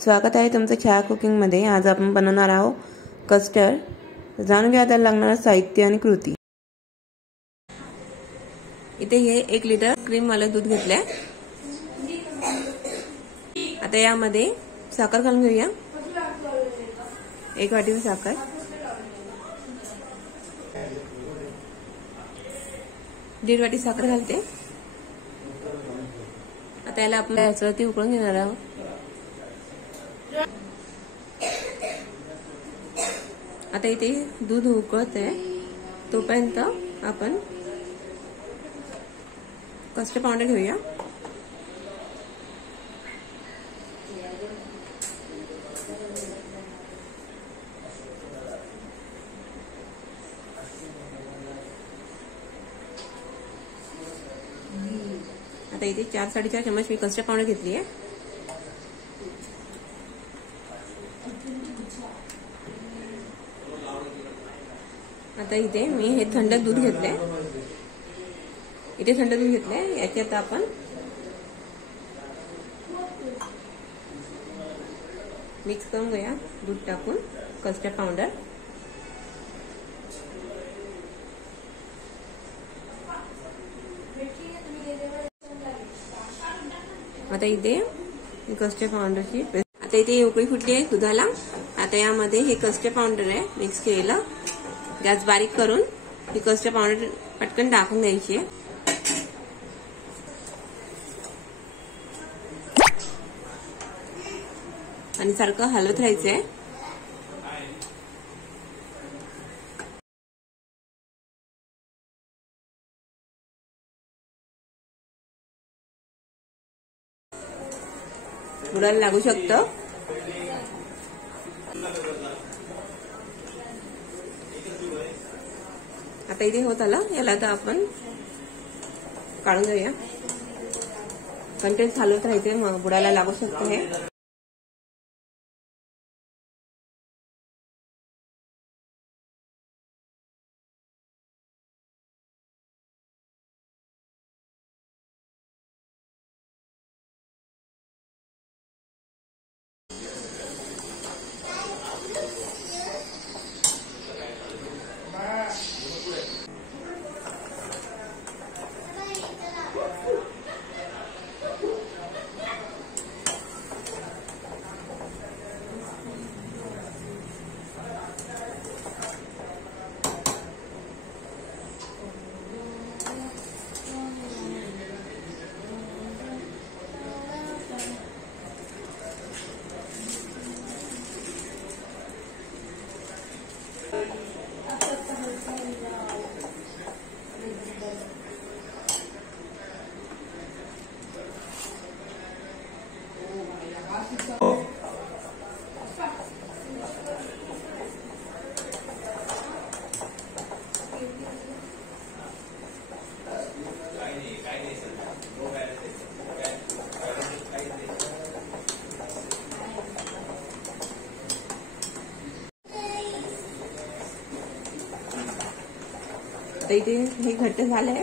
स्वागत आहे तुमचं छाया कुकिंगमध्ये। आज आपण बनवणार आहोत कस्टर्ड। जाणून घ्या त्याला लागणारं साहित्य आणि कृती। इथे हे 1 लिटर क्रीम वालं दूध घेतलंय। आता यामध्ये साखर घालून घेऊया। 1 वाटी साखर, 1.5 वाटी साखर घालते। आता याला आपण याच्यावरती उकळून घेणार आहोत। आता इथे दूध उकळत आहे, तोपर्यंत आपण कस्टर्ड पावडर घेऊया। आता इथे 4-4.5 चम्मच मी कस्टर्ड पावडर घेतली आहे। आता इथे मी हे थंड दूध घेतलंय। इथे थंड दूध घेतलंय, याच्यात आपण मिक्स करून घेऊया दूध टाकून कस्टर्ड पावडर। आता इथे कस्टर्ड पावडरची पेस्ट, आता इथे उकळी फुटली आहे दुधाला। आता यामध्ये हे कस्टर्ड पावडर आहे मिक्स केलेलं। गॅस बारीक करून ही कस्टर्ड पावडर पटकन टाकून द्यायची आहे आणि सारखं हलवत राहायचंय। बुडाला लागू शकतं। आता इथे होत आला, याला आता आपण काढून घेऊया। कंटेंट हलवत राहायचे, मग बुडाला लागू शकतं हे। आता इथे हे घट्ट झालंय।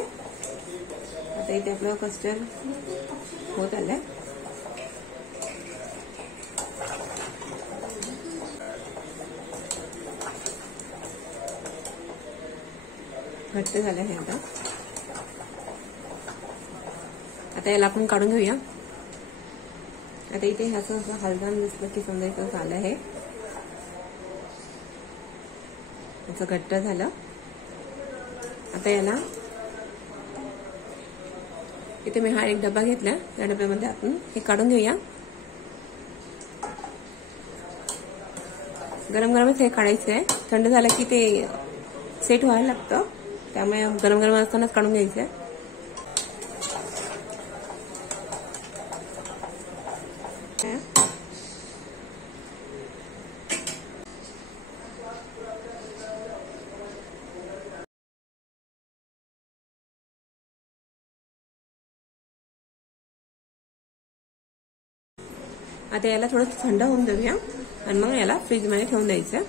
आता इथे आपलं कस्टर्ड होत आलंय। घट्ट झालंय हे आता याला आपण काढून घेऊया। आता इथे ह्याचं असं हलदान दिसलं की समजायचं झालं आहे, याचं घट्ट झालं। आता याला इथे मी हा 1 डब्बा घेतला, त्या डब्यामध्ये आपण हे काढून घेऊया। गरम गरमच हे काढायचं आहे, थंड झालं की ते सेट व्हायला लागतं, त्यामुळे गरम गरम असतानाच काढून घ्यायचं आहे। आता याला थोडं थंड होऊन देऊया आणि मग याला फ्रीज मध्ये ठेवून द्यायचं।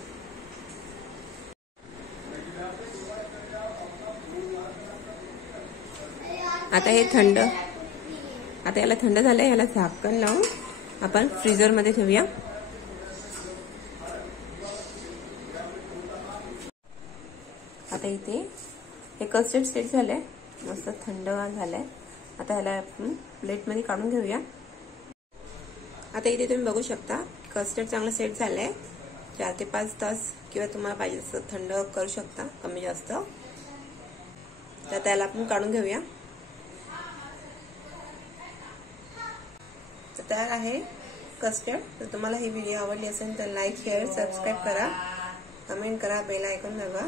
आता हे थंड, आता याला थंड झालंय, याला झाकण लावून आपण फ्रीजर मध्ये ठेवूया. आता इथे हे कस्टर्ड सेट झालंय, मस्त थंड झालंय. आता ह्याला आपण प्लेट मध्ये काढून घेऊया. आता इथे तुम्ही बघू शकता कस्टर्ड चांगलं सेट झालंय. 4 ते 5 तास किंवा तुम्हाला पाहिजे तसं थंड करू शकता, कमी जास्त. तर त्याला आपण काढून घेऊया. तर तयार आहे कस्टर्ड. तर तुम्हाला ही व्हिडिओ आवडली असेल तर लाईक, शेअर, सबस्क्राईब करा, कमेंट करा, बेल आयकॉन दाबा.